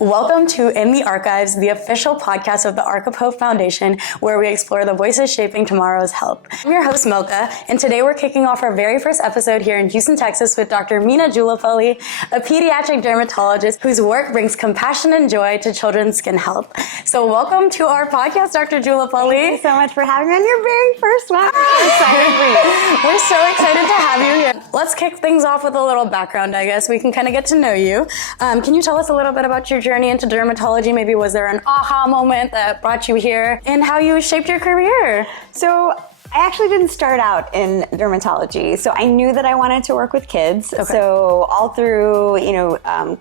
Welcome to In the Archives, the official podcast of the Ark of Hope Foundation, where we explore the voices shaping tomorrow's health. I'm your host, Milka, and today we're kicking off our very first episode here in Houston, Texas with Dr. Meena Julapalli, a pediatric dermatologist whose work brings compassion and joy to children's skin health. So welcome to our podcast, Dr. Julapalli. Thank you so much for having me on your very first one. I'm so excited for you. We're so excited to have you here. Let's kick things off with a little background, I guess. We can kind of get to know you. Can you tell us a little bit about your journey into dermatology? Maybe was there an aha moment that brought you here and how you shaped your career? So I actually didn't start out in dermatology. So I knew that I wanted to work with kids. Okay. So all through,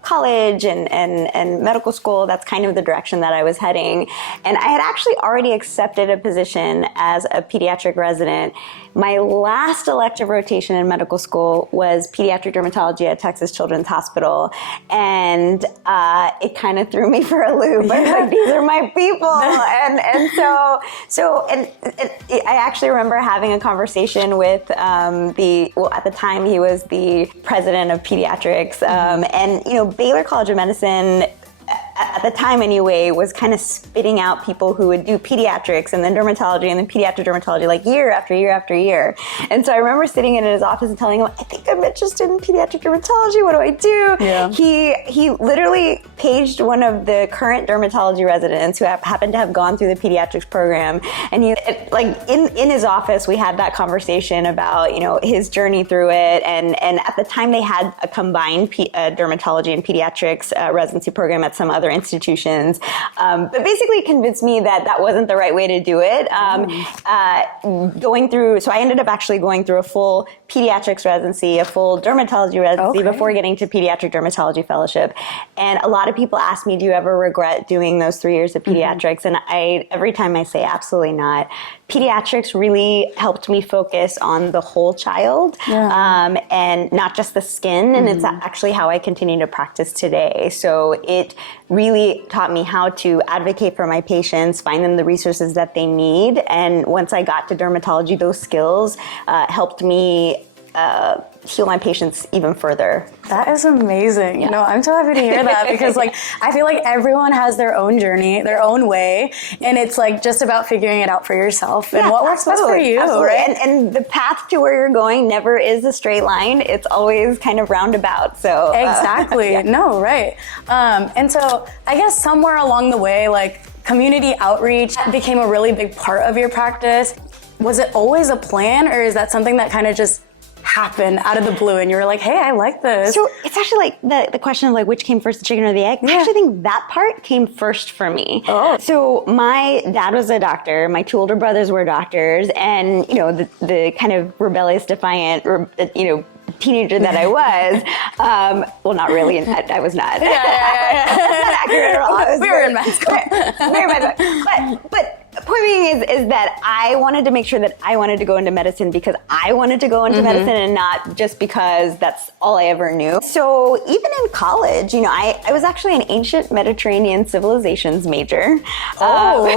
college and medical school, that's kind of the direction that I was heading. And I had actually already accepted a position as a pediatric resident. My last elective rotation in medical school was pediatric dermatology at Texas Children's Hospital. And it kind of threw me for a loop. I was like, these are my people. and so I actually remember having a conversation with at the time he was the president of pediatrics. And Baylor College of Medicine, at the time anyway, was kind of spitting out people who would do pediatrics and then dermatology and then pediatric dermatology like year after year after year. And so I remember sitting in his office and telling him, I think I'm interested in pediatric dermatology. What do I do? Yeah. He literally paged one of the current dermatology residents who happened to have gone through the pediatrics program. And in his office, we had that conversation about, his journey through it. And at the time they had a combined dermatology and pediatrics residency program at some other institutions, but basically convinced me that that wasn't the right way to do it. So I ended up actually going through a full pediatrics residency, a full dermatology residency before getting to pediatric dermatology fellowship. And a lot of people ask me, do you ever regret doing those 3 years of pediatrics? And every time I say absolutely not. Pediatrics really helped me focus on the whole child, and not just the skin. And it's actually how I continue to practice today. So it really taught me how to advocate for my patients, find them the resources that they need. And once I got to dermatology, those skills helped me heal my patients even further. That is amazing. Yeah. I'm so happy to hear that because I feel like everyone has their own journey, their own way, and it's just about figuring it out for yourself and what works best for you, right? And the path to where you're going never is a straight line. It's always kind of roundabout. So exactly. Yeah. No, right. And so I guess somewhere along the way, community outreach became a really big part of your practice. Was it always a plan, or is that something that kind of just happen out of the blue and you were like, hey, I like this? So it's actually the question of which came first, the chicken or the egg? Yeah. I actually think that part came first for me. Oh. So my dad was a doctor, my 2 older brothers were doctors, and the kind of rebellious, defiant, teenager that I was, well, not really, I was not. Yeah. That's not accurate at all. We were in med school. But point being is that I wanted to make sure that I wanted to go into medicine because I wanted to go into medicine and not just because that's all I ever knew. So even in college, I was actually an ancient Mediterranean civilizations major. Oh,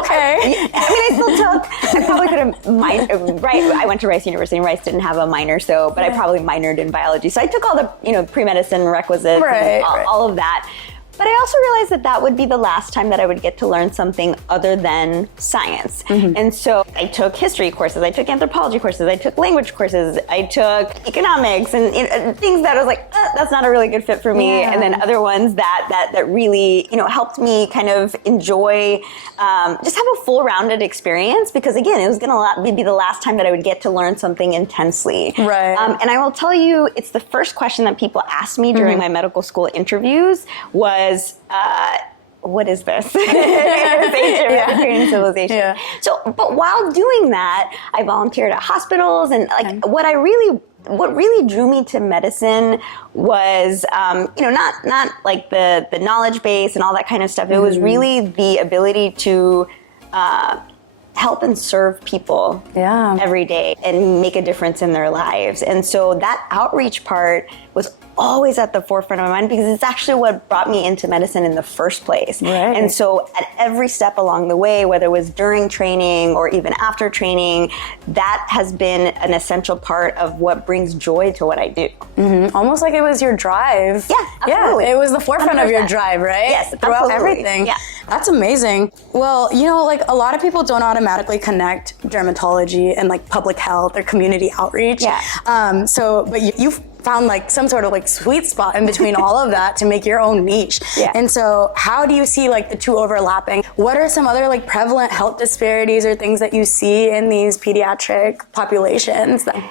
okay. I probably could have minored, right? I went to Rice University and Rice didn't have a minor, but I probably minored in biology. So I took all the, pre-medicine requisites and all of that. But I also realized that would be the last time that I would get to learn something other than science. And so I took history courses, I took anthropology courses, I took language courses, I took economics and things that I was like, that's not a really good fit for me. Yeah. And then other ones that really, helped me kind of enjoy, just have a full rounded experience because again, it was going to be the last time that I would get to learn something intensely. Right. And I will tell you, it's the first question that people asked me during my medical school interviews was, what is this? Ancient Mediterranean civilization. Yeah. So, but while doing that, I volunteered at hospitals, and what really drew me to medicine was, not like the knowledge base and all that kind of stuff. It was really the ability to help and serve people every day and make a difference in their lives. And so that outreach part was always at the forefront of my mind because it's actually what brought me into medicine in the first place. Right. And so at every step along the way, whether it was during training or even after training, that has been an essential part of what brings joy to what I do. Mm-hmm. Almost like it was your drive. Yeah, absolutely. Yeah, it was the forefront 100%. of your drive, right? Yes, Throughout absolutely. everything. Yeah. That's amazing. Well, like a lot of people don't automatically connect dermatology and like public health or community outreach. Yeah. But you've found like some sort of like sweet spot in between all of that to make your own niche. Yeah. And so how do you see like the two overlapping? What are some other like prevalent health disparities or things that you see in these pediatric populations? Yeah,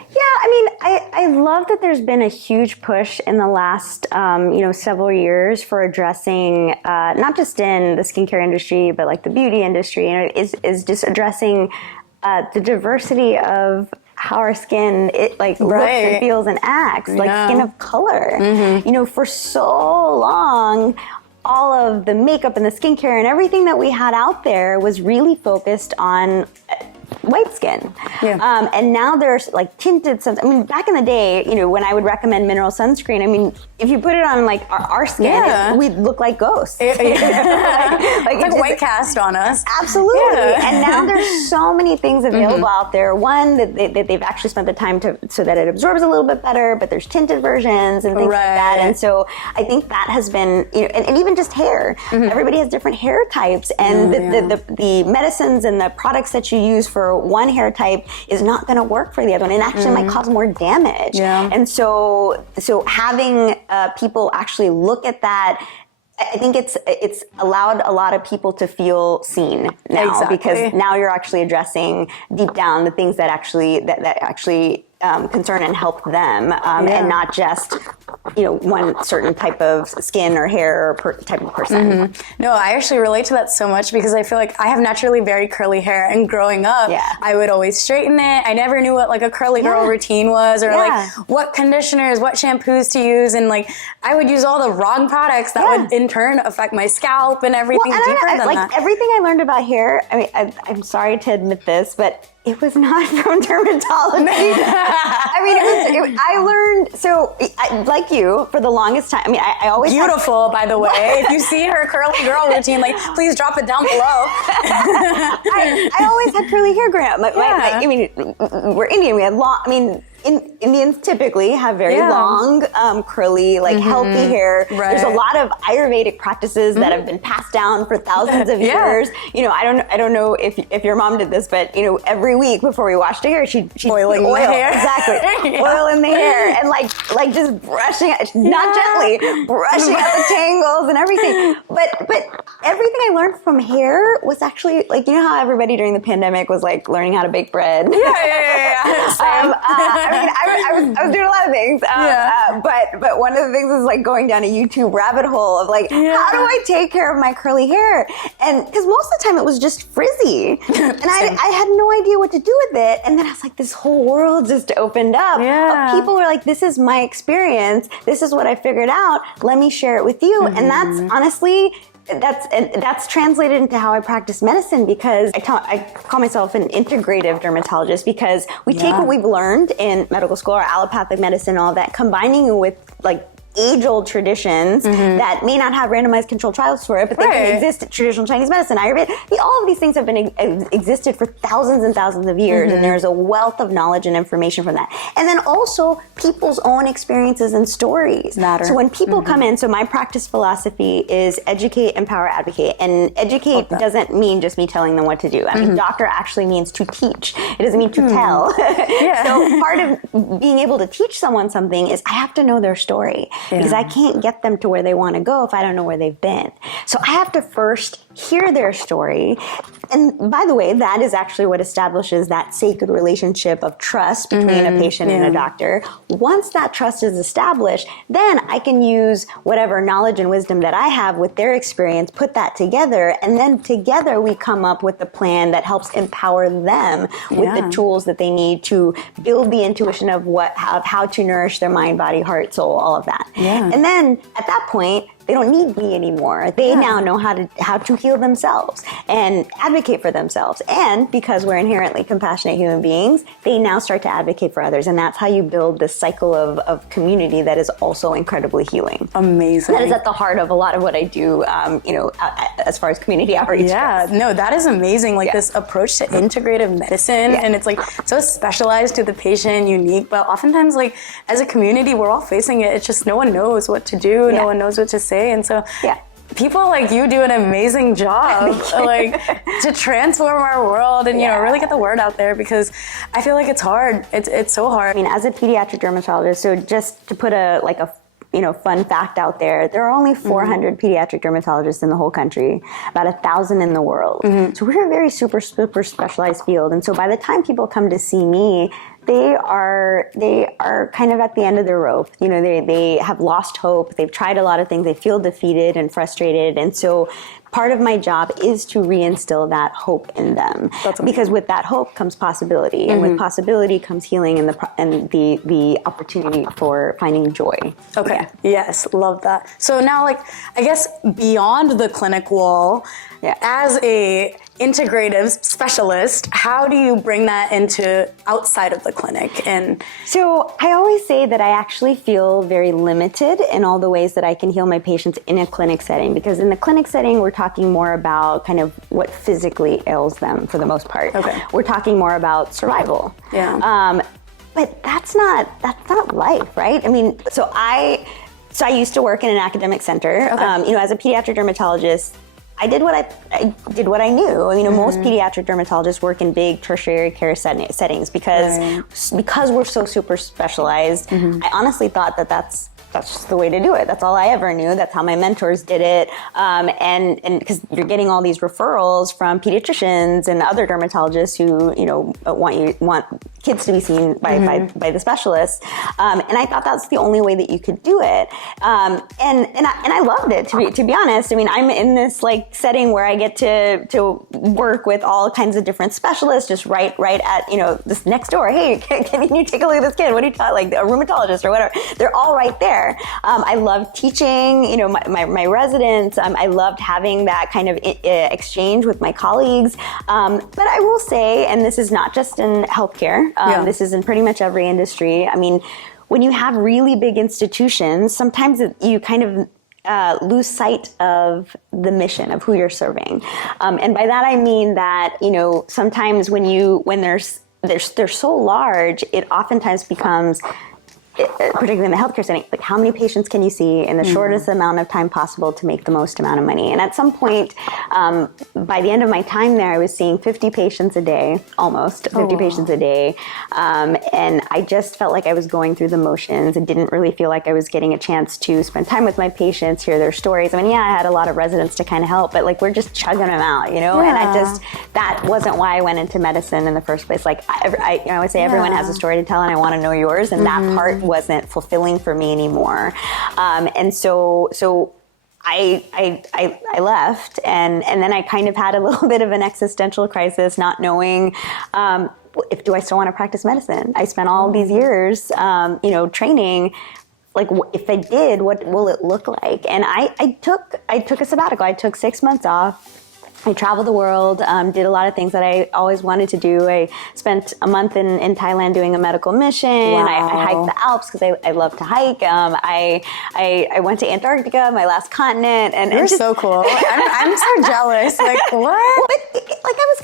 I love that there's been a huge push in the last, several years for addressing, not just in the skincare industry, but like the beauty industry, is just addressing the diversity of how our skin looks and feels and acts, like skin of color. Mm-hmm. For so long, all of the makeup and the skincare and everything that we had out there was really focused on white skin. Yeah. And now there's like tinted sunscreen. Back in the day, when I would recommend mineral sunscreen, if you put it on like our skin, we'd look like ghosts. It's like white cast on us. Absolutely. Yeah. And now there's so many things available out there. One, that they've actually spent the time so that it absorbs a little bit better, but there's tinted versions and things like that. And so I think that has been, and even just hair. Everybody has different hair types, and the medicines and the products that you use for one hair type is not going to work for the other one, and actually might cause more damage. Yeah. And so having people actually look at that, I think it's allowed a lot of people to feel seen now, because now you're actually addressing deep down the things that actually concern and help them, and not just one certain type of skin or hair or type of person. No, I actually relate to that so much because I feel like I have naturally very curly hair, and growing up, I would always straighten it. I never knew what like a curly girl routine was, or like what conditioners, what shampoos to use, and like I would use all the wrong products that would in turn affect my scalp and everything deeper than that. Everything I learned about hair, I'm sorry to admit this, but it was not from dermatology. I learned, like you, for the longest time. I always beautiful, by the way. If you see her curly girl routine, like, please drop it down below. I always had curly hair growing up. We're Indian. We had long. Indians typically have very long, curly, healthy hair. Right. There's a lot of Ayurvedic practices that have been passed down for thousands of years. I don't know if your mom did this, but every week before we washed her hair, she'd oiling oil, the hair. Exactly, oil in the hair, and like just brushing, not gently, brushing out the tangles and everything. But everything I learned from hair was actually how everybody during the pandemic was like learning how to bake bread. I was doing a lot of things, but one of the things is like going down a YouTube rabbit hole of like, how do I take care of my curly hair? And because most of the time it was just frizzy, and I had no idea what to do with it. And then I was like, this whole world just opened up. Of people were like, this is my experience. This is what I figured out. Let me share it with you. And that's honestly. That's translated into how I practice medicine, because I call myself an integrative dermatologist, because we take what we've learned in medical school, our allopathic medicine, all that, combining it with like age-old traditions that may not have randomized controlled trials for it, but they can exist in traditional Chinese medicine, Ayurveda. All of these things have been existed for thousands and thousands of years, and there's a wealth of knowledge and information from that. And then also people's own experiences and stories matter. So when people come in, so my practice philosophy is educate, empower, advocate. And educate doesn't mean just me telling them what to do. Doctor actually means to teach. It doesn't mean to tell. So part of being able to teach someone something is I have to know their story. Because I can't get them to where they want to go if I don't know where they've been. So I have to first hear their story. And by the way, that is actually what establishes that sacred relationship of trust between a patient and a doctor. Once that trust is established, then I can use whatever knowledge and wisdom that I have with their experience, put that together, and then together we come up with a plan that helps empower them with the tools that they need to build the intuition of how to nourish their mind, body, heart, soul, all of that. And then at that point, they don't need me anymore. They now know how to heal themselves and advocate for themselves. And because we're inherently compassionate human beings, they now start to advocate for others. And that's how you build this cycle of community that is also incredibly healing. Amazing. That is at the heart of a lot of what I do, as far as community outreach goes. No, that is amazing. Like this approach to integrative medicine, and it's like so specialized to the patient, unique, but oftentimes like as a community, we're all facing it. It's just no one knows what to do. No one knows what to say. And so people like you do an amazing job like to transform our world and, you know, really get the word out there, because I feel like it's hard. It's so hard. I mean, as a pediatric dermatologist, so just to put a fun fact out there are only 400 pediatric dermatologists in the whole country, about 1,000 in the world. So we're a very super specialized field. And so by the time people come to see me, they are kind of at the end of their rope. You know, they have lost hope. They've tried a lot of things. They feel defeated and frustrated. And so part of my job is to reinstill that hope in them. Because with that hope comes possibility. And with possibility comes healing and the opportunity for finding joy. Okay. Yes. Love that. So now, like, I guess beyond the clinic wall, as a integrative specialist, how do you bring that into outside of the clinic? And so I always say that I actually feel very limited in all the ways that I can heal my patients in a clinic setting, because in the clinic setting, we're talking more about kind of what physically ails them for the most part. We're talking more about survival. But that's not life, right? I mean, so I used to work in an academic center. You know, as a pediatric dermatologist, I did what I knew. You know, most pediatric dermatologists work in big tertiary care settings because we're so super specialized. I honestly thought that's just the way to do it. That's all I ever knew. That's how my mentors did it. And because you're getting all these referrals from pediatricians and other dermatologists who, you know, want kids to be seen by the specialists. And I thought that's the only way that you could do it. And I loved it, to be honest. I mean, I'm in this like setting where I get to work with all kinds of different specialists just right at, you know, this next door. Hey, can you take a look at this kid? What do you talk, like a rheumatologist or whatever? They're all right there. I loved teaching, you know, my residents. I loved having that kind of exchange with my colleagues. But I will say, and this is not just in healthcare, this is in pretty much every industry. I mean, when you have really big institutions, sometimes you kind of lose sight of the mission of who you're serving. And by that I mean that, you know, sometimes when they're so large, it oftentimes becomes, particularly in the healthcare setting, like how many patients can you see in the shortest amount of time possible to make the most amount of money? And at some point, by the end of my time there, I was seeing 50 patients a day, almost 50 patients a day. And I just felt like I was going through the motions. It didn't really feel like I was getting a chance to spend time with my patients, hear their stories. I mean, I had a lot of residents to kind of help, but like we're just chugging them out, you know? And that wasn't why I went into medicine in the first place. Like I always say everyone has a story to tell and I want to know yours. And that part wasn't fulfilling for me anymore. And so I left and then I kind of had a little bit of an existential crisis, not knowing, do I still want to practice medicine? I spent all these years, you know, training. Like, if I did, what will it look like? And I took a sabbatical. I took 6 months off. I traveled the world, did a lot of things that I always wanted to do. I spent a month in Thailand doing a medical mission. I hiked the Alps because I love to hike. I went to Antarctica, my last continent. And you're so cool. I'm so jealous. Like, what? Like I was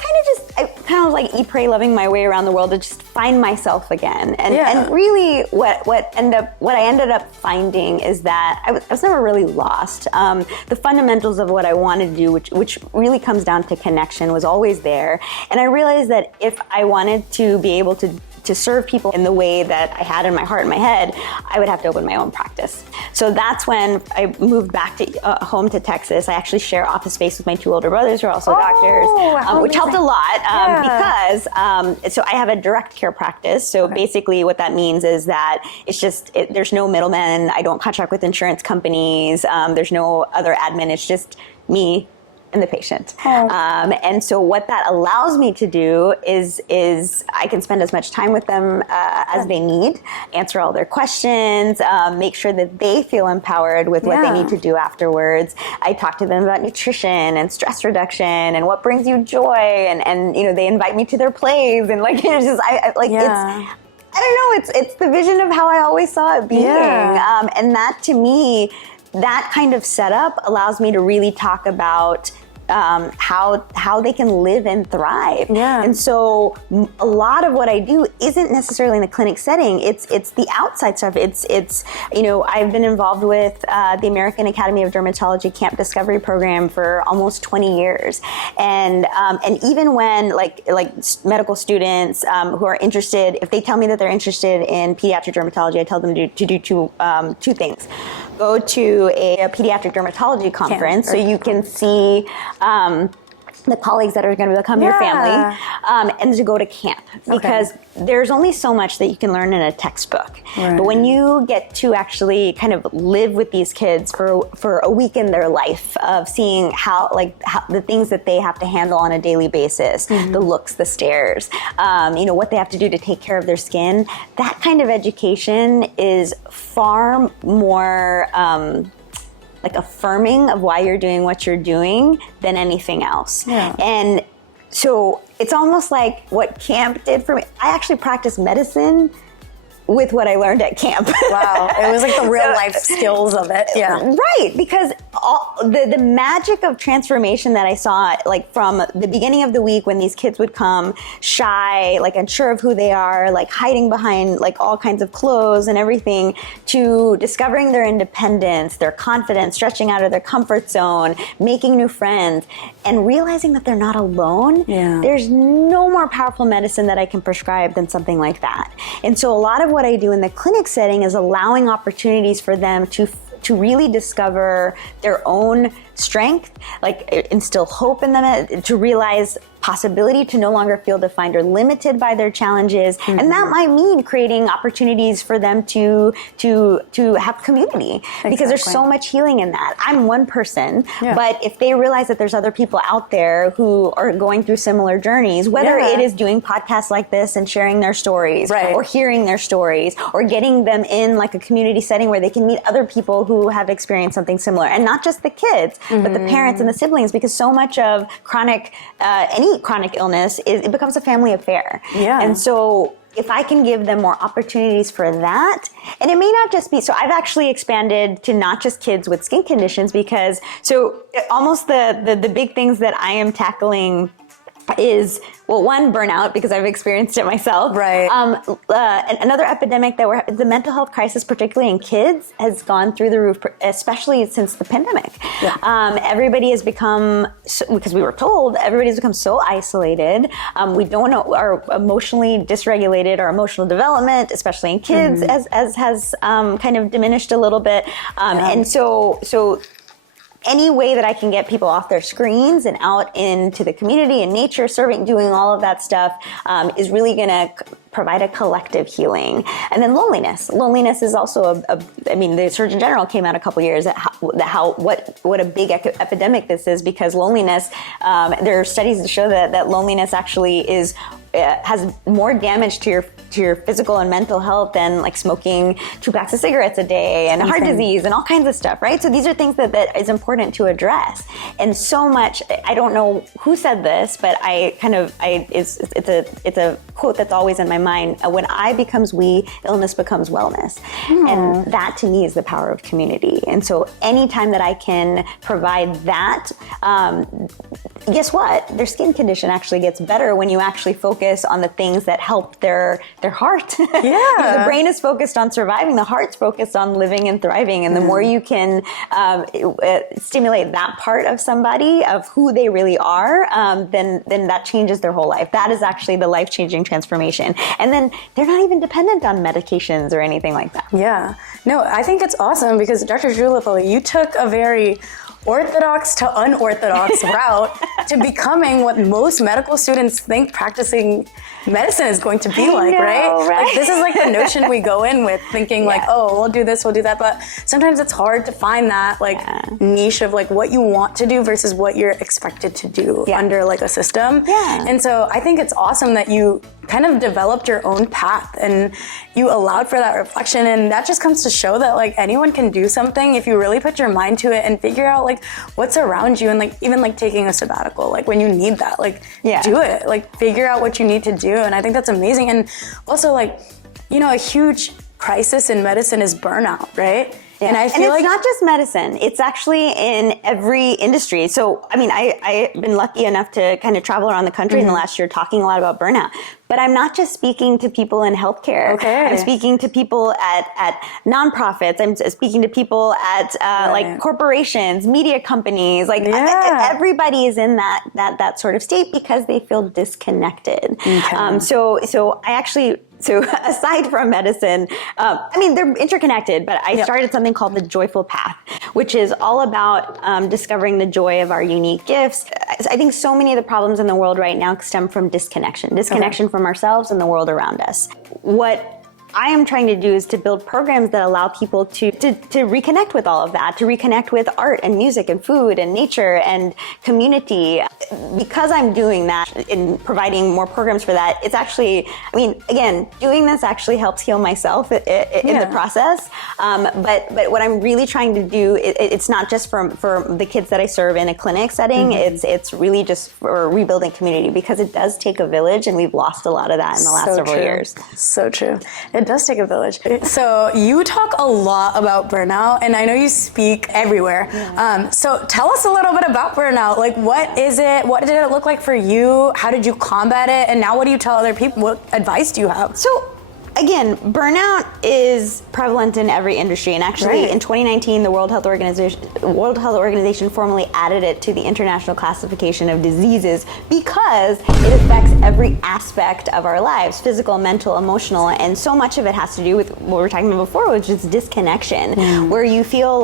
kind of like eat, pray, loving my way around the world to just find myself again. And really what I ended up finding is that I was never really lost. The fundamentals of what I wanted to do, which really comes down to connection, was always there. And I realized that if I wanted to be able to serve people in the way that I had in my heart and my head, I would have to open my own practice. So that's when I moved back to home to Texas. I actually share office space with my 2 older brothers who are also doctors, which helped a lot because so I have a direct care practice. So basically what that means is that it's just, there's no middlemen. I don't contract with insurance companies. There's no other admin. It's just me and the patient. Oh. And so what that allows me to do is I can spend as much time with them as they need, answer all their questions, make sure that they feel empowered with what they need to do afterwards. I talk to them about nutrition and stress reduction and what brings you joy, and you know, they invite me to their plays, and like it's just I don't know, it's the vision of how I always saw it being. And that, to me, that kind of setup allows me to really talk about how they can live and thrive. And so a lot of what I do isn't necessarily in the clinic setting. It's the outside stuff. It's you know, I've been involved with the American Academy of Dermatology Camp Discovery Program for almost 20 years. And even when like medical students who are interested, if they tell me that they're interested in pediatric dermatology, I tell them to do two things. Go to a pediatric dermatology conference so you can see the colleagues that are going to become your family, and to go to camp, because there's only so much that you can learn in a textbook. But when you get to actually kind of live with these kids for a week in their life, of seeing how the things that they have to handle on a daily basis, the looks, the stares, you know, what they have to do to take care of their skin, that kind of education is far more like affirming of why you're doing what you're doing than anything else. And so it's almost like what camp did for me. I actually practiced medicine with what I learned at camp. Wow, it was like the real life skills of it. Right, because the magic of transformation that I saw, like from the beginning of the week when these kids would come shy, like unsure of who they are, like hiding behind like all kinds of clothes and everything, to discovering their independence, their confidence, stretching out of their comfort zone, making new friends, and realizing that they're not alone. There's no more powerful medicine that I can prescribe than something like that. And so a lot of what I do in the clinic setting is allowing opportunities for them to really discover their own strength, like instill hope in them, to realize possibility, to no longer feel defined or limited by their challenges. And that might mean creating opportunities for them to have community, because there's so much healing in that. I'm one person, but if they realize that there's other people out there who are going through similar journeys, whether it is doing podcasts like this and sharing their stories, or hearing their stories, or getting them in like a community setting where they can meet other people who have experienced something similar, and not just the kids, but the parents and the siblings, because so much of any chronic illness it becomes a family affair. And so if I can give them more opportunities for that, and it may not just be, so I've actually expanded to not just kids with skin conditions, because so almost the big things that I am tackling is, well, one, burnout, because I've experienced it myself. Another epidemic the mental health crisis, particularly in kids, has gone through the roof, especially since the pandemic. Everybody has become, because we were told, everybody's become so isolated. We don't know, are emotionally dysregulated. Our emotional development, especially in kids, has kind of diminished a little bit. And so any way that I can get people off their screens and out into the community and nature, serving, doing all of that stuff, is really going to provide a collective healing. And then loneliness. Loneliness is also I mean, the Surgeon General came out a couple years at what a big epidemic this is, because loneliness, there are studies that show that loneliness actually has more damage to your physical and mental health than like smoking 2 packs of cigarettes a day and heart disease and all kinds of stuff, right? So these are things that is important to address. And so much, I don't know who said this, but it's a quote that's always in my mind. When I becomes we, illness becomes wellness. And that to me is the power of community. And so anytime that I can provide that, guess what? Their skin condition actually gets better when you actually focus on the things that help their heart. The brain is focused on surviving, the heart's focused on living and thriving. And the more you can stimulate that part of somebody, of who they really are, then that changes their whole life. That is actually the life-changing transformation. And then they're not even dependent on medications or anything like that. No, I think it's awesome, because Dr. Julapalli, you took a very orthodox to unorthodox route to becoming what most medical students think practicing medicine is going to be right? Like this is like the notion we go in with thinking like, oh, we'll do this, we'll do that. But sometimes it's hard to find that like niche of like what you want to do versus what you're expected to do under like a system. And so I think it's awesome that you kind of developed your own path and you allowed for that reflection. And that just comes to show that like anyone can do something if you really put your mind to it and figure out like what's around you, and like even like taking a sabbatical, like when you need that, like do it, like figure out what you need to do. And I think that's amazing. And also like, you know, a huge crisis in medicine is burnout, right? And I feel it's not just medicine, it's actually in every industry. So, I mean, I've been lucky enough to kind of travel around the country in the last year talking a lot about burnout. But I'm not just speaking to people in healthcare. I'm speaking to people at nonprofits. I'm speaking to people at like corporations, media companies. Like everybody is in that sort of state because they feel disconnected. So I actually. So aside from medicine, I mean, they're interconnected, but I started something called the Joyful Path, which is all about discovering the joy of our unique gifts. I think so many of the problems in the world right now stem from disconnection from ourselves and the world around us. What I am trying to do is to build programs that allow people to reconnect with all of that, to reconnect with art and music and food and nature and community. Because I'm doing that and providing more programs for that, it's actually, I mean, again, doing this actually helps heal myself in the process. But what I'm really trying to do, it's not just for the kids that I serve in a clinic setting, it's really just for rebuilding community, because it does take a village, and we've lost a lot of that in the last several years. So true. It does take a village. So you talk a lot about burnout, and I know you speak everywhere. So tell us a little bit about burnout. Like, what is it? What did it look like for you? How did you combat it? And now what do you tell other people? What advice do you have? So again, burnout is prevalent in every industry, and actually in 2019, the World Health Organization formally added it to the International Classification of Diseases because it affects every aspect of our lives, physical, mental, emotional, and so much of it has to do with what we were talking about before, which is disconnection, where you feel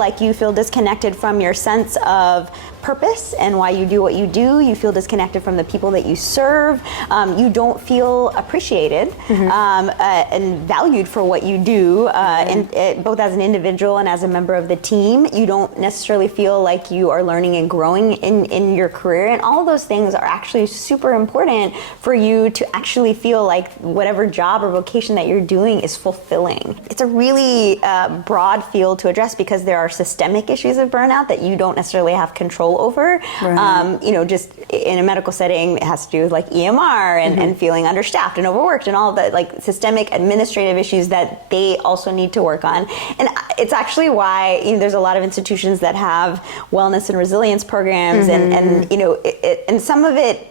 disconnected from your sense of purpose and why you do what you do. You feel disconnected from the people that you serve. You don't feel appreciated and valued for what you do, both as an individual and as a member of the team. You don't necessarily feel like you are learning and growing in your career. And all of those things are actually super important for you to actually feel like whatever job or vocation that you're doing is fulfilling. It's a really broad field to address because there are systemic issues of burnout that you don't necessarily have control over. Just in a medical setting, it has to do with like EMR and feeling understaffed and overworked and all of that, like systemic administrative issues that they also need to work on. And it's actually why there's a lot of institutions that have wellness and resilience programs, and some of it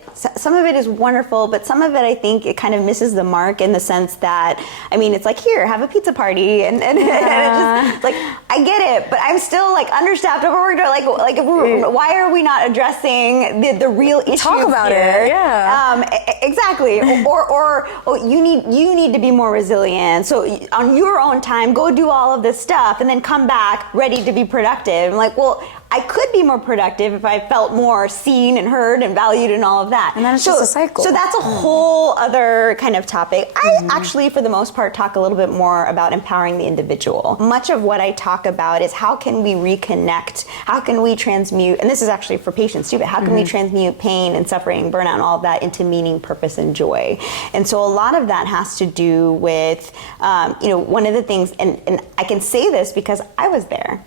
is wonderful, but some of it, I think, it kind of misses the mark in the sense that, I mean, it's like, here, have a pizza party, and it's just, like, I get it, but I'm still, like, understaffed, overworked, why are we not addressing the real issues? Talk about it, exactly. Or you need to be more resilient, so on your own time, go do all of this stuff, and then come back ready to be productive. I'm like, well, I could be more productive if I felt more seen and heard and valued and all of that. And then it's just a cycle. So that's a whole other kind of topic. I actually, for the most part, talk a little bit more about empowering the individual. Much of what I talk about is how can we reconnect? How can we transmute, and this is actually for patients too, but how can we transmute pain and suffering, burnout, and all of that into meaning, purpose, and joy? And so a lot of that has to do with, one of the things, and I can say this because I was there.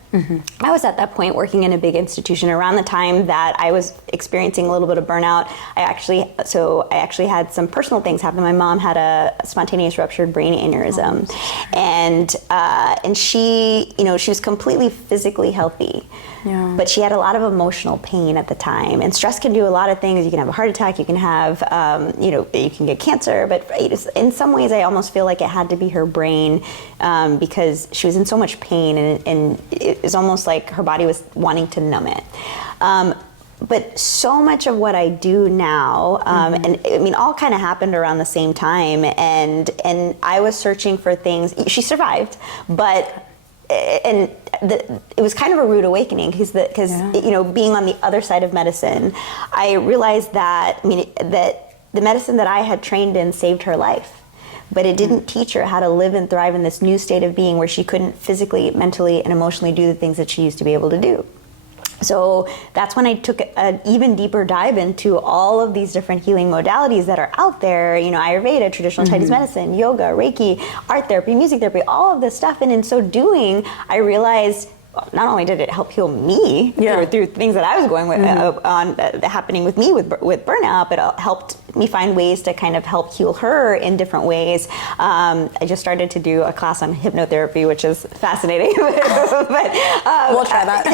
I was at that point working in a big institution around the time that I was experiencing a little bit of burnout. I actually had some personal things happen. My mom had a spontaneous ruptured brain aneurysm, and she was completely physically healthy, but she had a lot of emotional pain at the time. And stress can do a lot of things. You can have a heart attack. You can have, you can get cancer. But in some ways, I almost feel like it had to be her brain because she was in so much pain, and it was almost like her body was wanting to numb it. But so much of what I do now, and I mean, all kind of happened around the same time, and I was searching for things. She survived, but it was kind of a rude awakening because being on the other side of medicine, I realized that that the medicine that I had trained in saved her life, but it didn't teach her how to live and thrive in this new state of being where she couldn't physically, mentally, and emotionally do the things that she used to be able to do. So that's when I took an even deeper dive into all of these different healing modalities that are out there, Ayurveda, traditional Chinese medicine, yoga, Reiki, art therapy, music therapy, all of this stuff. And in so doing, I realized not only did it help heal me through things that I was going with happening with me with burnout, but it helped me find ways to kind of help heal her in different ways. I just started to do a class on hypnotherapy, which is fascinating. But we'll try that.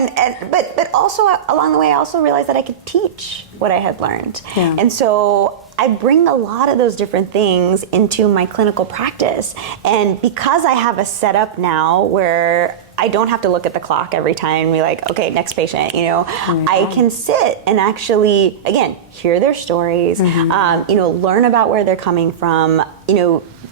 Exactly. But also along the way, I also realized that I could teach what I had learned, and so I bring a lot of those different things into my clinical practice. And because I have a setup now where I don't have to look at the clock every time and be like, okay, next patient, I can sit and actually, again, hear their stories, learn about where they're coming from,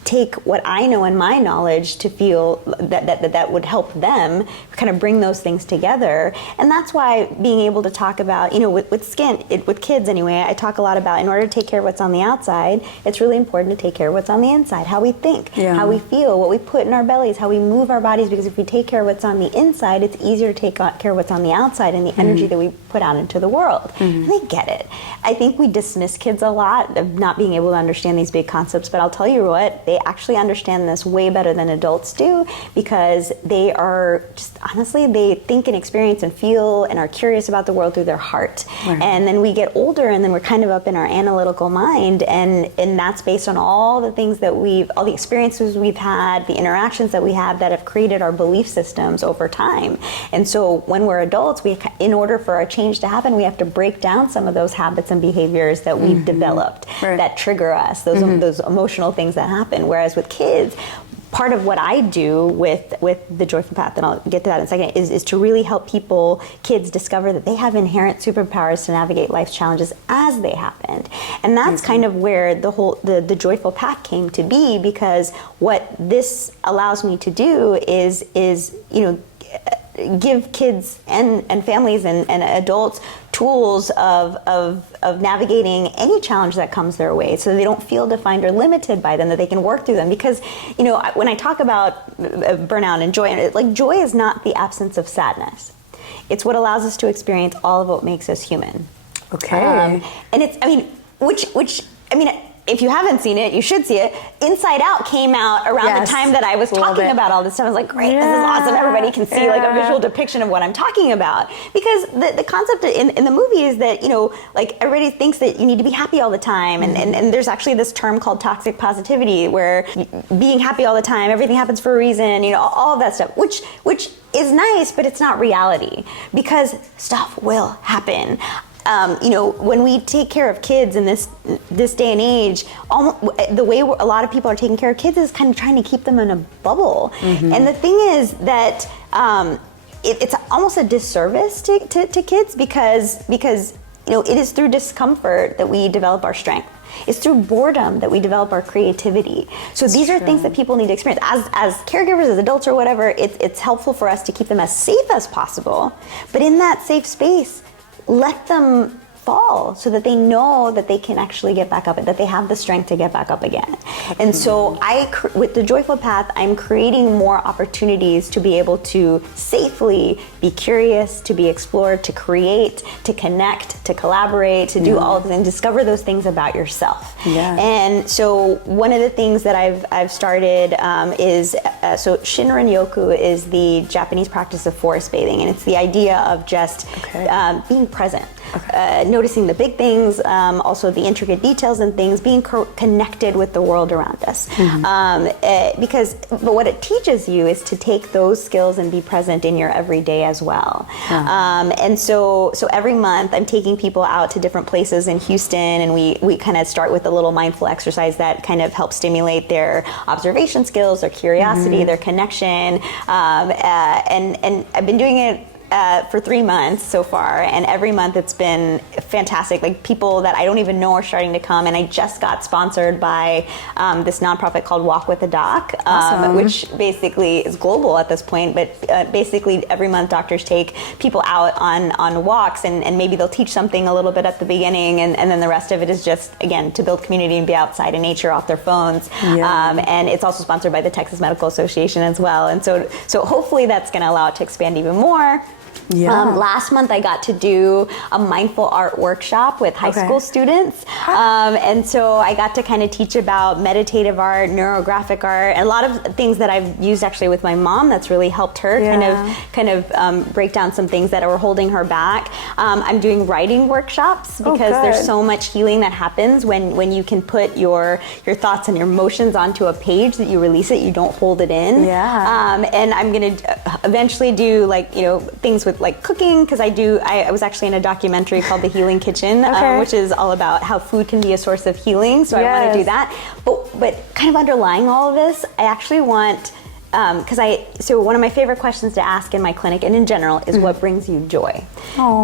take what I know and my knowledge to feel that would help them kind of bring those things together. And that's why being able to talk about, with skin, with kids anyway, I talk a lot about in order to take care of what's on the outside, it's really important to take care of what's on the inside, how we think, how we feel, what we put in our bellies, how we move our bodies, because if we take care of what's on the inside, it's easier to take care of what's on the outside and the energy that we put out into the world. And they get it. I think we dismiss kids a lot of not being able to understand these big concepts, but I'll tell you what, they actually understand this way better than adults do, because they are just, honestly, they think and experience and feel and are curious about the world through their heart. And then we get older and then we're kind of up in our analytical mind, and that's based on all the things that all the experiences we've had, the interactions that we have that have created our belief systems over time. And so when we're adults, in order for a change to happen, we have to break down some of those habits and behaviors that we've developed that trigger us, those emotional things that happen. Whereas with kids, part of what I do with the Joyful Path, and I'll get to that in a second, is to really help kids discover that they have inherent superpowers to navigate life's challenges as they happened. And that's kind of where the Joyful Path came to be, because what this allows me to do is give kids and families and adults tools of navigating any challenge that comes their way, so they don't feel defined or limited by them, that they can work through them. Because when I talk about burnout and joy, joy is not the absence of sadness. It's what allows us to experience all of what makes us human. Okay. And it's, if you haven't seen it, you should see it. Inside Out came out around the time that I was talking about all this stuff. I was like, great, this is awesome. Everybody can see a visual depiction of what I'm talking about. Because the concept in the movie is that, everybody thinks that you need to be happy all the time. And there's actually this term called toxic positivity, where being happy all the time, everything happens for a reason, all of that stuff, which is nice, but it's not reality, because stuff will happen. When we take care of kids in this day and age, the way a lot of people are taking care of kids is kind of trying to keep them in a bubble. And the thing is that it's almost a disservice to kids, because it is through discomfort that we develop our strength. It's through boredom that we develop our creativity. So these are things that people need to experience. As caregivers, as adults or whatever, it's helpful for us to keep them as safe as possible. But in that safe space, let them fall so that they know that they can actually get back up, and that they have the strength to get back up again. And so with the Joyful Path, I'm creating more opportunities to be able to safely be curious, to be explored, to create, to connect, to collaborate, to do all of this, and discover those things about yourself. And so one of the things that I've started is, so Shinrin-yoku is the Japanese practice of forest bathing, and it's the idea of just being present. Noticing the big things, also the intricate details and things, being connected with the world around us. But what it teaches you is to take those skills and be present in your everyday as well. And so every month I'm taking people out to different places in Houston, and we kind of start with a little mindful exercise that kind of helps stimulate their observation skills, their curiosity, their connection. And I've been doing it for 3 months so far, and every month it's been fantastic. Like, people that I don't even know are starting to come, and I just got sponsored by this nonprofit called Walk with a Doc, which basically is global at this point, but basically every month doctors take people out on walks, and maybe they'll teach something a little bit at the beginning, and then the rest of it is just, again, to build community and be outside in nature off their phones. And it's also sponsored by the Texas Medical Association as well, and so hopefully that's going to allow it to expand even more. Last month I got to do a mindful art workshop with high school students, and so I got to kind of teach about meditative art, neurographic art, and a lot of things that I've used actually with my mom that's really helped her kind of break down some things that were holding her back. I'm doing writing workshops because there's so much healing that happens when you can put your thoughts and your emotions onto a page, that you release it, you don't hold it in. And I'm gonna eventually do, like, things with like cooking, because I was actually in a documentary called The Healing Kitchen, which is all about how food can be a source of healing, so I want to do that. But kind of underlying all of this, I actually want, so one of my favorite questions to ask in my clinic and in general is what brings you joy?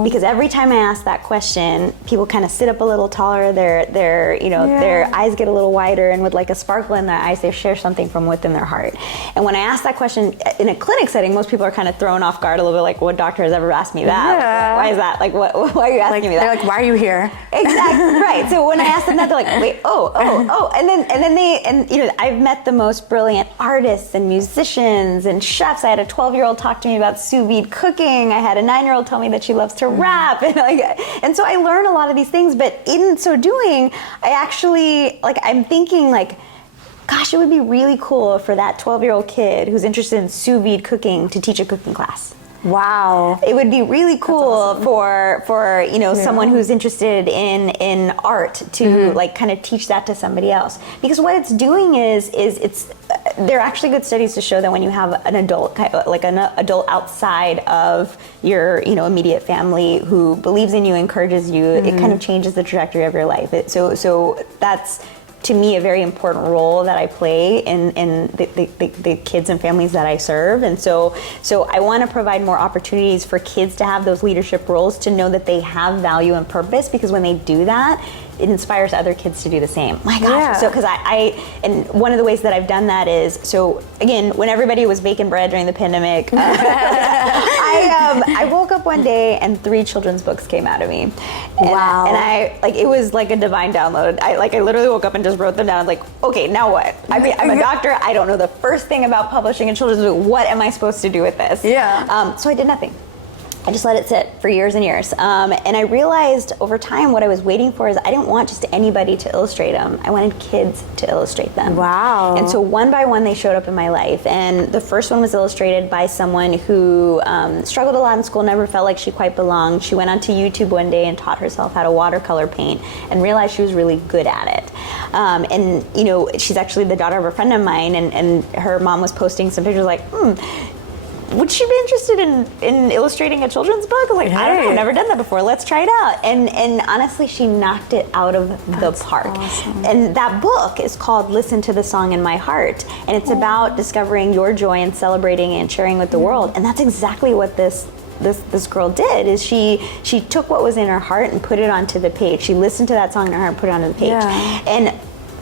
Because every time I ask that question, people kind of sit up a little taller, their eyes get a little wider, and with like a sparkle in their eyes, they share something from within their heart. And when I ask that question in a clinic setting, most people are kind of thrown off guard a little bit, like, what doctor has ever asked me that? Why is that? Like, why are you asking me that? They're like, why are you here? Exactly, right. So when I ask them that, they're like, wait, and then I've met the most brilliant artists and musicians and chefs. I had a 12-year-old talk to me about sous vide cooking. I had a 9-year-old tell me that she loves to rap, and so I learn a lot of these things. But in so doing, I actually, I'm thinking, gosh, it would be really cool for that 12-year-old kid who's interested in sous vide cooking to teach a cooking class. Wow. It would be really cool for someone who's interested in art to kind of teach that to somebody else. Because what it's doing is there are actually good studies to show that when you have an adult, like an adult outside of your immediate family who believes in you, encourages you, it kind of changes the trajectory of your life. So that's, to me, a very important role that I play in the kids and families that I serve. And so I want to provide more opportunities for kids to have those leadership roles, to know that they have value and purpose, because when they do that, it inspires other kids to do the same. My gosh. So, because and one of the ways that I've done that is, so again, when everybody was baking bread during the pandemic, I woke up one day and 3 children's books came out of me. Wow. And I it was like a divine download. I literally woke up and just wrote them down. Like, okay, now what? I mean, I'm a doctor. I don't know the first thing about publishing a children's book. What am I supposed to do with this? So I did nothing. I just let it sit for years and years. And I realized over time what I was waiting for is I didn't want just anybody to illustrate them. I wanted kids to illustrate them. Wow. And so one by one they showed up in my life. And the first one was illustrated by someone who struggled a lot in school, never felt like she quite belonged. She went onto YouTube one day and taught herself how to watercolor paint and realized she was really good at it. And she's actually the daughter of a friend of mine, and her mom was posting some pictures like, would she be interested in illustrating a children's book? I was like, I don't know, I've never done that before. Let's try it out. And honestly, she knocked it out of the park. Awesome. And that book is called Listen to the Song in My Heart. And it's about discovering your joy and celebrating and sharing with the world. And that's exactly what this girl did, is she took what was in her heart and put it onto the page. She listened to that song in her heart and put it onto the page. And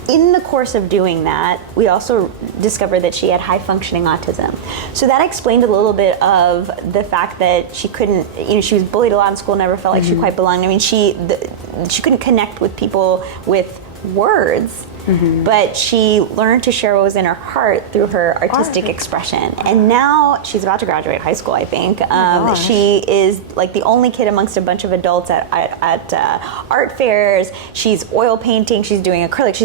in the course of doing that, we also discovered that she had high functioning autism. So that explained a little bit of the fact that she couldn't, she was bullied a lot in school, never felt like she quite belonged. I mean, she couldn't connect with people with words, but she learned to share what was in her heart through her artistic expression. And now she's about to graduate high school, I think. She is like the only kid amongst a bunch of adults at art fairs. She's oil painting, she's doing acrylic,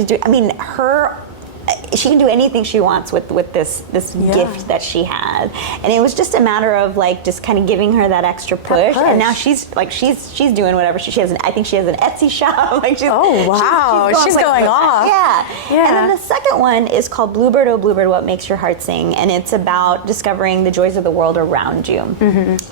she can do anything she wants with this gift that she had. And it was just a matter of just kind of giving her that extra push. And now she's doing whatever she has. I think she has an Etsy shop. She's going off. Yeah. And then the second one is called Bluebird, Oh Bluebird, What Makes Your Heart Sing? And it's about discovering the joys of the world around you.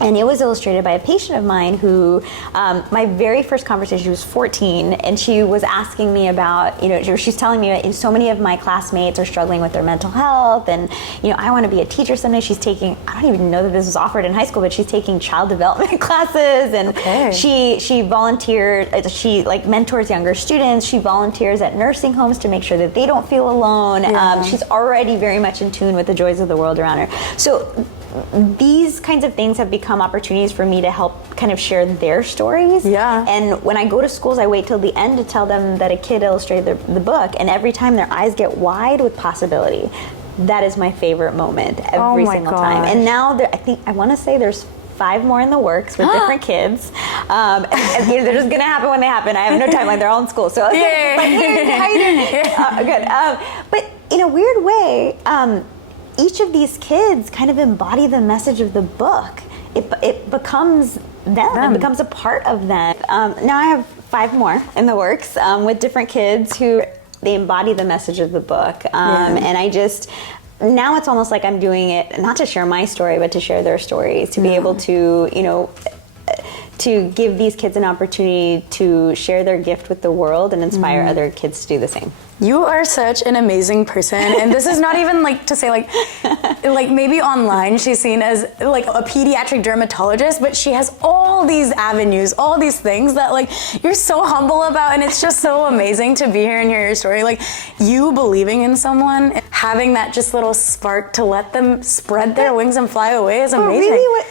And it was illustrated by a patient of mine who, my very first conversation, she was 14, and she was asking me about, she's telling me so many of my classmates classmates are struggling with their mental health, and I want to be a teacher someday. She's taking, I don't even know that this was offered in high school, but she's taking child development classes, and she volunteered. She like mentors younger students. She volunteers at nursing homes to make sure that they don't feel alone. She's already very much in tune with the joys of the world around her. So these kinds of things have become opportunities for me to help kind of share their stories. And when I go to schools, I wait till the end to tell them that a kid illustrated the book, and every time their eyes get wide with possibility. That is my favorite moment every single time. And now I want to say there's 5 more in the works with different kids. And they're just going to happen when they happen. I have no timeline. They're all in school. So I was like, hey, how you doing? Good. But in a weird way, each of these kids kind of embody the message of the book. It becomes them. It becomes a part of them. Now I have 5 more in the works with different kids who they embody the message of the book. And I just, now it's almost like I'm doing it not to share my story, but to share their stories, to be able to, to give these kids an opportunity to share their gift with the world and inspire other kids to do the same. You are such an amazing person, and this is not even like to say like maybe online she's seen as like a pediatric dermatologist, but she has all these avenues, all these things that like you're so humble about, and it's just so amazing to be here and hear your story. Like you believing in someone, having that just little spark to let them spread their wings and fly away is amazing. Really,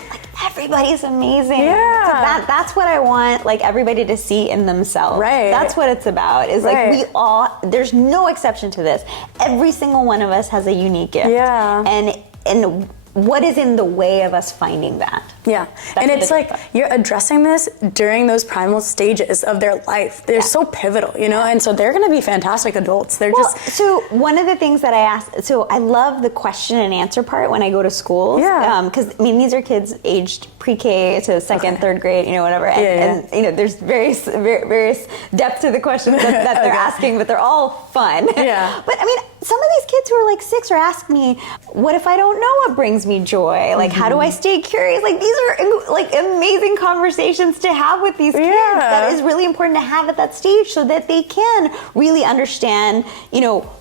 everybody's amazing. So that's what I want, like everybody to see in themselves. That's what it's about. Is like we all. There's no exception to this. Every single one of us has a unique gift. And what is in the way of us finding that? And it's like you're addressing this during those primal stages of their life. They're so pivotal, and so they're going to be fantastic adults. They're so one of the things that I ask, so I love the question and answer part when I go to schools. Because I mean, these are kids aged pre-K to second, third grade, whatever. And there's various depth to the questions that they're asking, but they're all fun. But I mean, some of these kids who are like 6 are asking me, what if I don't know what brings me joy? Like, how do I stay curious? Like, these are like amazing conversations to have with these kids. That is really important to have at that stage so that they can really understand,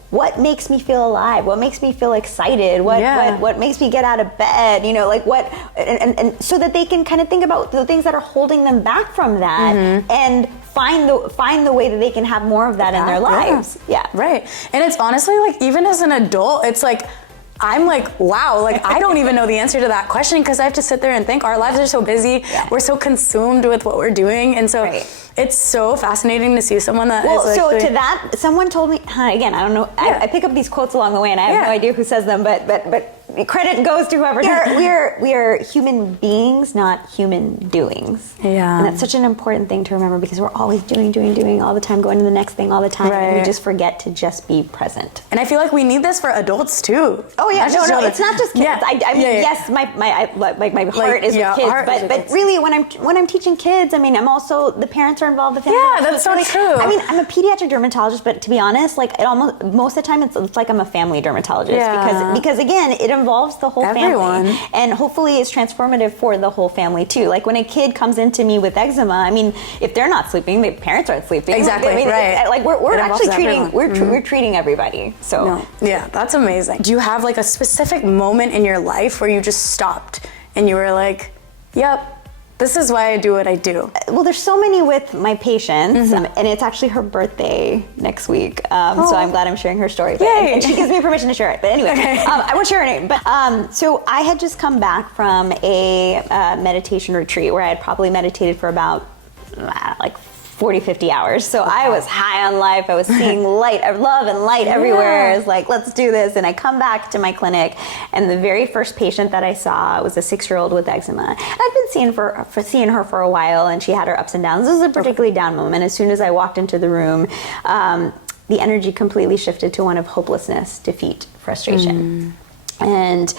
what makes me feel alive? What makes me feel excited? What makes me get out of bed? Like what, and so that they can kind of think about the things that are holding them back from that and find the way that they can have more of that in their lives. And it's honestly like, even as an adult, it's like, I'm like, wow, like I don't even know the answer to that question because I have to sit there and think. Our lives are so busy. We're so consumed with what we're doing. And so it's so fascinating to see someone that is so to that, someone told me, again, I don't know, I pick up these quotes along the way and I have no idea who says them, but credit goes to whoever. We are human beings, not human doings. And that's such an important thing to remember because we're always doing all the time, going to the next thing all the time, and we just forget to just be present. And I feel like we need this for adults too. It's not just kids. I mean, yes, my heart is with kids, but really when I'm teaching kids, I mean, I'm also, the parents are involved. The family that's so true. I mean, I'm a pediatric dermatologist, but to be honest, like most of the time, it's like I'm a family dermatologist because again, it involves the whole family, and hopefully it's transformative for the whole family too. Like when a kid comes into me with eczema, I mean, if they're not sleeping, the parents aren't sleeping. Exactly. I mean, like we're actually treating we're treating everybody. So that's amazing. Do you have like a specific moment in your life where you just stopped and you were like, yep, this is why I do what I do? Well, there's so many with my patients, and it's actually her birthday next week, so I'm glad I'm sharing her story. And she gives me permission to share it. But anyway, I won't share her name. But so I had just come back from a meditation retreat where I had probably meditated for about like 40, 50 hours. So I was high on life. I was seeing light, love and light everywhere. I was like, let's do this. And I come back to my clinic, and the very first patient that I saw was a 6-year-old with eczema. And I've been seeing her for a while, and she had her ups and downs. This was a particularly down moment. As soon as I walked into the room, the energy completely shifted to one of hopelessness, defeat, frustration. And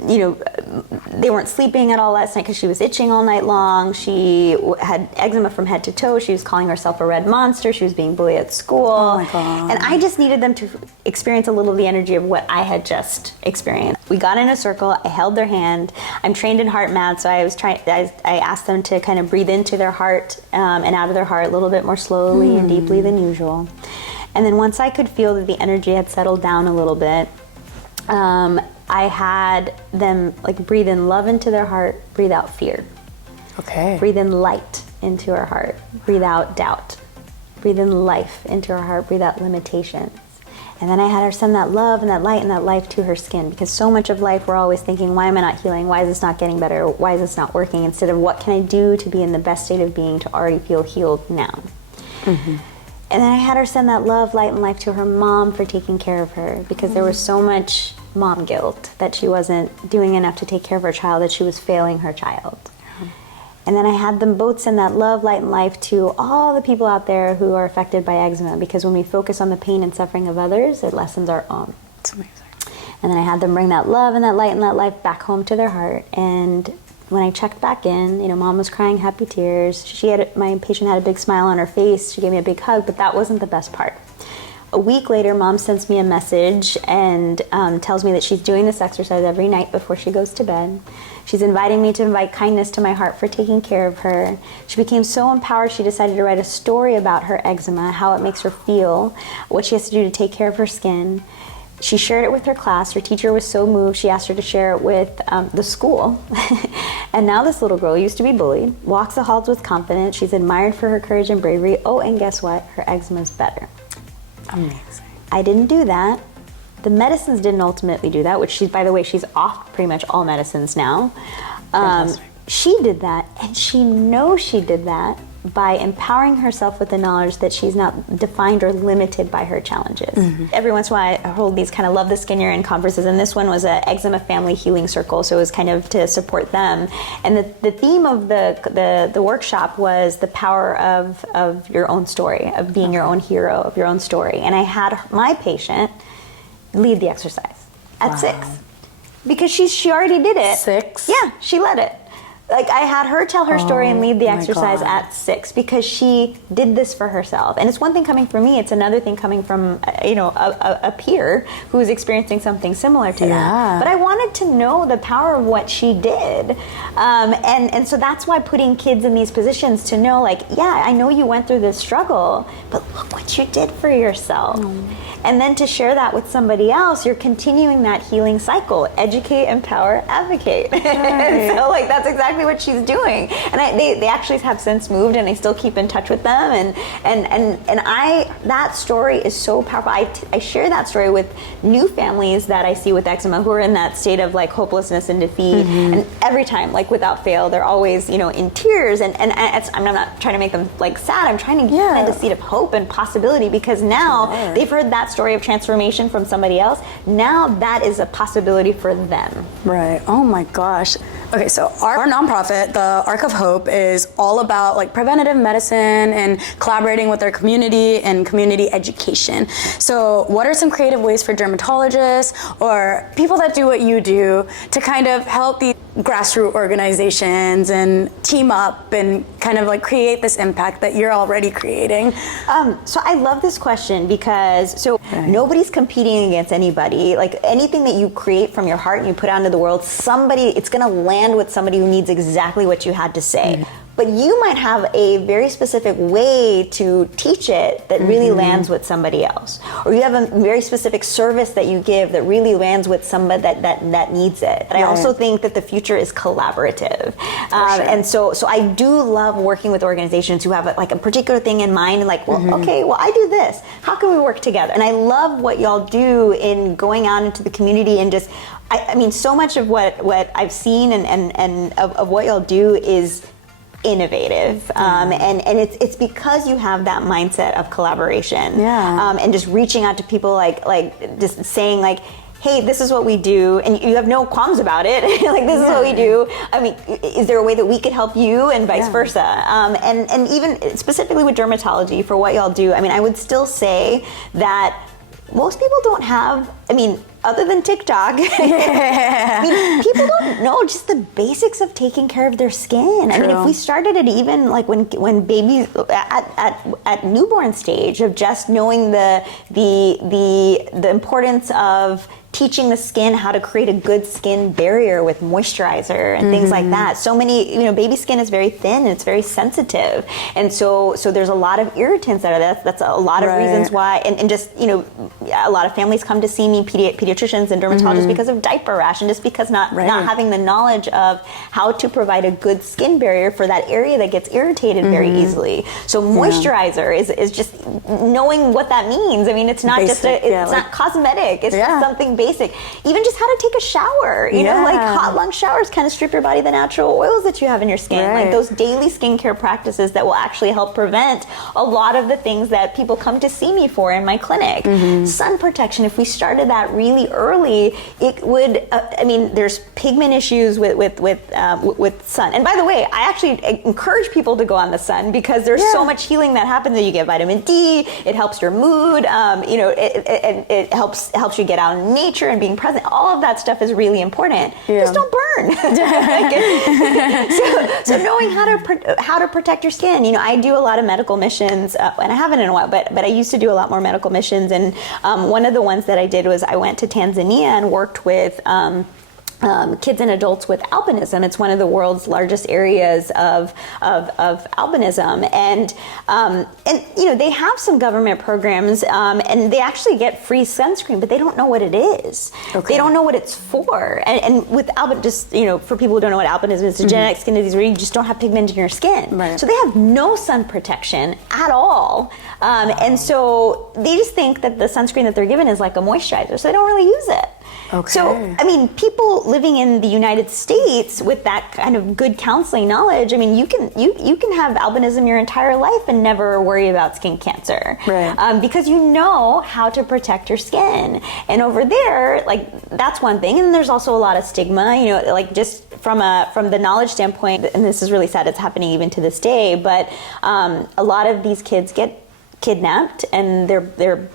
they weren't sleeping at all last night because she was itching all night long. She had eczema from head to toe. She was calling herself a red monster. She was being bullied at school. Oh my God. And I just needed them to experience a little of the energy of what I had just experienced. We got in a circle. I held their hand. I'm trained in heart math, so I asked them to kind of breathe into their heart and out of their heart a little bit more slowly and deeply than usual. And then once I could feel that the energy had settled down a little bit, I had them like breathe in love into their heart, breathe out fear. Okay. Breathe in light into her heart, breathe out doubt. Breathe in life into her heart, breathe out limitations. And then I had her send that love and that light and that life to her skin, because so much of life we're always thinking, why am I not healing? Why is this not getting better? Why is this not working? Instead of what can I do to be in the best state of being to already feel healed now? And then I had her send that love, light, and life to her mom for taking care of her, because there was so much mom guilt that she wasn't doing enough to take care of her child, that she was failing her child. And then I had them both send that love, light, and life to all the people out there who are affected by eczema, because when we focus on the pain and suffering of others, it lessens our own. That's amazing. And then I had them bring that love and that light and that life back home to their heart. And when I checked back in, Mom was crying happy tears. My patient had a big smile on her face. She gave me a big hug, but that wasn't the best part. A week later, Mom sends me a message and tells me that she's doing this exercise every night before she goes to bed. She's inviting me to invite kindness to my heart for taking care of her. She became so empowered, she decided to write a story about her eczema, how it makes her feel, what she has to do to take care of her skin. She shared it with her class. Her teacher was so moved, she asked her to share it with the school. And now this little girl, used to be bullied, walks the halls with confidence. She's admired for her courage and bravery. Oh, and guess what? Her eczema's better. Amazing. I didn't do that. The medicines didn't ultimately do that, which by the way, she's off pretty much all medicines now. She did that, and she knows she did that by empowering herself with the knowledge that she's not defined or limited by her challenges. Every once in a while I hold these kind of Love the Skin You're In conferences, and this one was an eczema family healing circle, so it was kind of to support them. And the theme of the workshop was the power of your own story, of being your own hero, of your own story. And I had my patient lead the exercise at 6, because she already did it. 6? Yeah, she led it. Like, I had her tell her story and lead the exercise at 6, because she did this for herself. And it's one thing coming from me, it's another thing coming from a peer who's experiencing something similar to that. But I wanted to know the power of what she did. And so that's why putting kids in these positions to know, like, yeah, I know you went through this struggle, but look what you did for yourself. And then to share that with somebody else, you're continuing that healing cycle. Educate, empower, advocate. And so, like, that's exactly what she's doing. And they actually have since moved, and I still keep in touch with them. And that story is so powerful. I share that story with new families that I see with eczema who are in that state of like hopelessness and defeat. And every time, like without fail, they're always, in tears. And I'm not trying to make them like sad. I'm trying to plant a seed of hope and possibility, because now they've heard that story of transformation from somebody else. Now that is a possibility for them. Right. Oh my gosh. Okay, so our nonprofit, the Ark of Hope, is all about like preventative medicine and collaborating with our community and community education. So what are some creative ways for dermatologists or people that do what you do to kind of help these grassroots organizations and team up and kind of like create this impact that you're already creating? So I love this question, because nobody's competing against anybody. Like, anything that you create from your heart and you put out into the world, it's going to land with somebody who needs exactly what you had to say. But you might have a very specific way to teach it that really lands with somebody else. Or you have a very specific service that you give that really lands with somebody that needs it. And I also think that the future is collaborative. And so I do love working with organizations who have a particular thing in mind, and like, okay, I do this. How can we work together? And I love what y'all do in going out into the community and just, I mean, so much of what I've seen and of what y'all do is innovative, and it's because you have that mindset of collaboration, and just reaching out to people, like just saying like, hey, this is what we do, and you have no qualms about it. Like, this is what we do. I mean, is there a way that we could help you, and vice versa? And even specifically with dermatology, for what y'all do, I mean, I would still say that most people don't have, other than TikTok, people don't know just the basics of taking care of their skin. I mean, if we started it even like when babies at newborn stage, of just knowing the importance of teaching the skin how to create a good skin barrier with moisturizer and things like that. So many, baby skin is very thin and it's very sensitive. And so there's a lot of irritants that are that's a lot of reasons why, and just, a lot of families come to see me, pediatricians and dermatologists, because of diaper rash and just because not having the knowledge of how to provide a good skin barrier for that area that gets irritated very easily. So moisturizer is just knowing what that means. I mean, it's not basic, just it's not cosmetic. It's just something basic. Even just how to take a shower. You know, like hot lung showers kind of strip your body of the natural oils that you have in your skin. Like those daily skincare practices that will actually help prevent a lot of the things that people come to see me for in my clinic. Sun protection. If we started that really early, it would. There's pigment issues with sun. And by the way, I actually encourage people to go on the sun because there's so much healing that happens. That you get vitamin D. It helps your mood. It helps you get out in nature and being present. All of that stuff is really important. Just don't burn. so knowing how to protect your skin. I do a lot of medical missions, and I haven't in a while, but I used to do a lot more medical missions. And one of the ones that I did was I went to Tanzania and worked with kids and adults with albinism. It's one of the world's largest areas of albinism, and they have some government programs, and they actually get free sunscreen, but they don't know what it is. They don't know what it's for. And with albinism, just for people who don't know what albinism is, it's a genetic skin disease where you just don't have pigment in your skin. So they have no sun protection at all, and so they just think that the sunscreen that they're given is like a moisturizer, so they don't really use it. So, people living in the United States with that kind of good counseling knowledge, you can have albinism your entire life and never worry about skin cancer. Because you know how to protect your skin. And over there, that's one thing. And there's also a lot of stigma, just from the knowledge standpoint, and this is really sad, it's happening even to this day, but a lot of these kids get kidnapped and their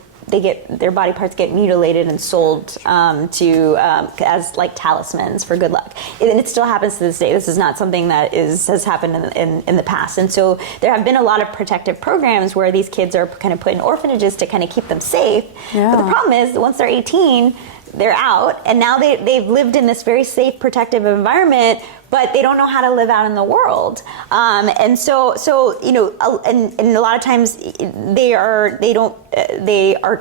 body parts get mutilated and sold as like talismans for good luck. And it still happens to this day. This is not something that has happened in the past. And so there have been a lot of protective programs where these kids are kind of put in orphanages to kind of keep them safe. But the problem is that once they're 18, they're out, and now they've lived in this very safe, protective environment, but they don't know how to live out in the world. And so and a lot of times they are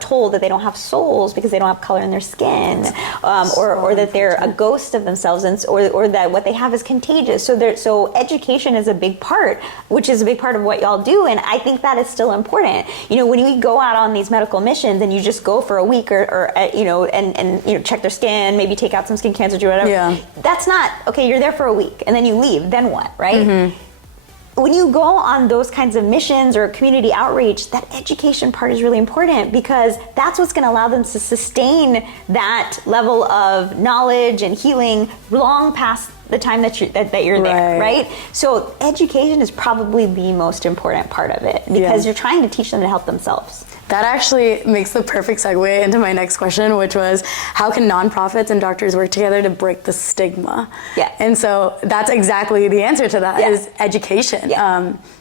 told that they don't have souls because they don't have color in their skin, or that they're a ghost of themselves, or that what they have is contagious. So education is a big part, which is a big part of what y'all do, and I think that is still important. When we go out on these medical missions and you just go for a week or check their skin, maybe take out some skin cancers or whatever. That's not okay. You're there for a week and then you leave. Then what, right? When you go on those kinds of missions or community outreach, that education part is really important because that's what's going to allow them to sustain that level of knowledge and healing long past the time that you're there, right? So education is probably the most important part of it because you're trying to teach them to help themselves. That actually makes the perfect segue into my next question, which was, how can nonprofits and doctors work together to break the stigma? And so that's exactly the answer to that is education.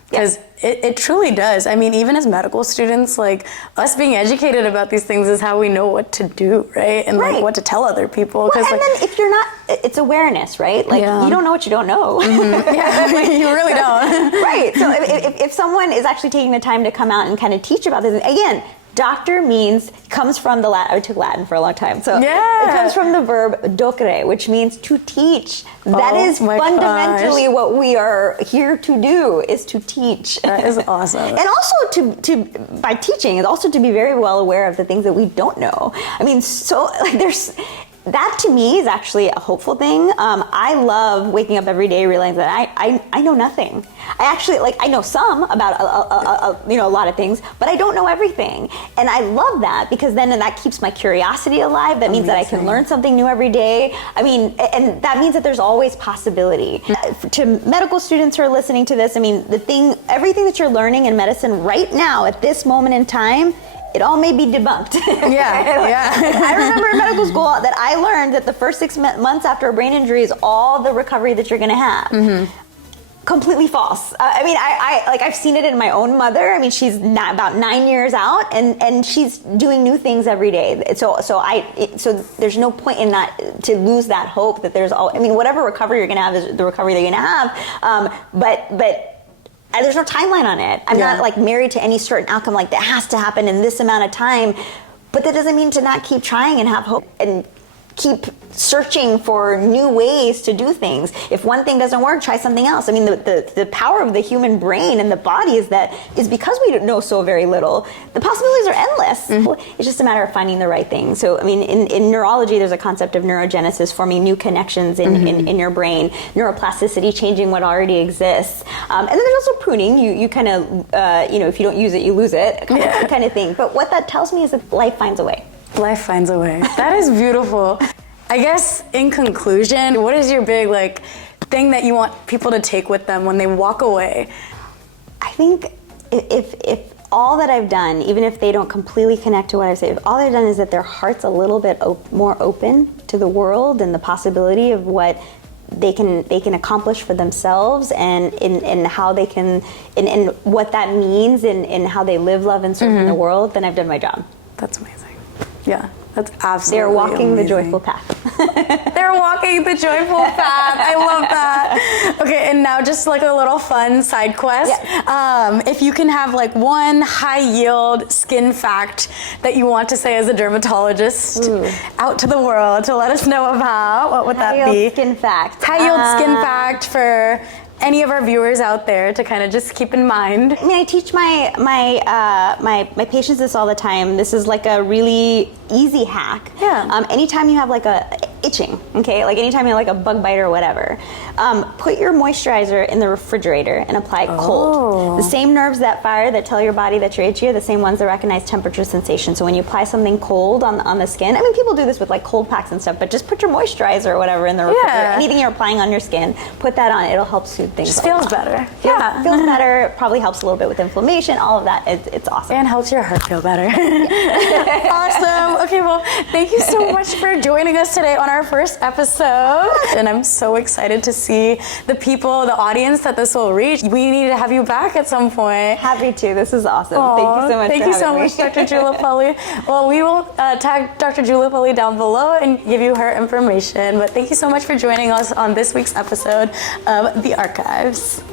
Because it truly does. Even as medical students, us being educated about these things is how we know what to do, right? And what to tell other people. Well, and then if you're not, it's awareness, right? You don't know what you don't know. You really don't. Right. So if someone is actually taking the time to come out and kind of teach about this, again, doctor comes from the Latin. I took Latin for a long time. So it comes from the verb docere, which means to teach. That is fundamentally what we are here to do, is to teach. That is awesome. And also by teaching is also to be very well aware of the things that we don't know. That to me is actually a hopeful thing. I love waking up every day realizing that I know nothing. I actually I know some about a lot of things, but I don't know everything. And I love that because then that keeps my curiosity alive. That means that I can learn something new every day. And that means that there's always possibility. To medical students who are listening to this, everything that you're learning in medicine right now at this moment in time, it all may be debunked. I remember in medical school that I learned that the first 6 months after a brain injury is all the recovery that you're going to have. completely false. I've seen it in my own mother. I mean, she's about 9 years out, and she's doing new things every day. So there's no point in that, to lose that hope that whatever recovery you're going to have is the recovery that you're going to have. But there's no timeline on it. I'm not like married to any certain outcome, like that has to happen in this amount of time. But that doesn't mean to not keep trying and have hope and keep searching for new ways to do things. If one thing doesn't work, try something else. I mean, the power of the human brain and the body is because we know so very little, the possibilities are endless. Mm-hmm. It's just a matter of finding the right thing. So, I mean, in neurology, there's a concept of neurogenesis, forming new connections in your brain, neuroplasticity, changing what already exists. And then there's also pruning. You kind of, if you don't use it, you lose it, kind of thing. But what that tells me is that life finds a way. Life finds a way. That is beautiful. I guess in conclusion, what is your big thing that you want people to take with them when they walk away? I think if all that I've done, even if they don't completely connect to what I've said, if all I've done is that their heart's a little bit more open to the world and the possibility of what they can accomplish for themselves, and in how they can, and what that means in how they live, love, and serve in the world, then I've done my job. That's amazing. Yeah, that's absolutely They're walking amazing. the joyful path. They're walking the joyful path. I love that. Okay, and now just like a little fun side quest. Yeah. If you can have like one high yield skin fact that you want to say as a dermatologist out to the world to let us know about, what would that be? High yield skin fact. High yield skin fact for any of our viewers out there to kind of just keep in mind. I mean, I teach my patients this all the time. This is like a really easy hack. Yeah. Anytime you have like a itching, okay, like anytime you have like a bug bite or whatever, put your moisturizer in the refrigerator and apply it cold. The same nerves that fire that tell your body that you're itchy are the same ones that recognize temperature sensation. So when you apply something cold on the skin, I mean, people do this with like cold packs and stuff, but just put your moisturizer or whatever in the refrigerator. Anything you're applying on your skin, put that on. It'll help soothe things. Just feels better. Yeah, feels better. Probably helps a little bit with inflammation. All of that. It's awesome. And helps your heart feel better. Awesome. Okay, well, thank you so much for joining us today on our first episode. And I'm so excited to see the people, the audience that this will reach. We need to have you back at some point. Happy to. This is awesome. Thank you so much. Thank you so much, Dr. Julapalli. Well, we will tag Dr. Julapalli down below and give you her information. But thank you so much for joining us on this week's episode of The Archives.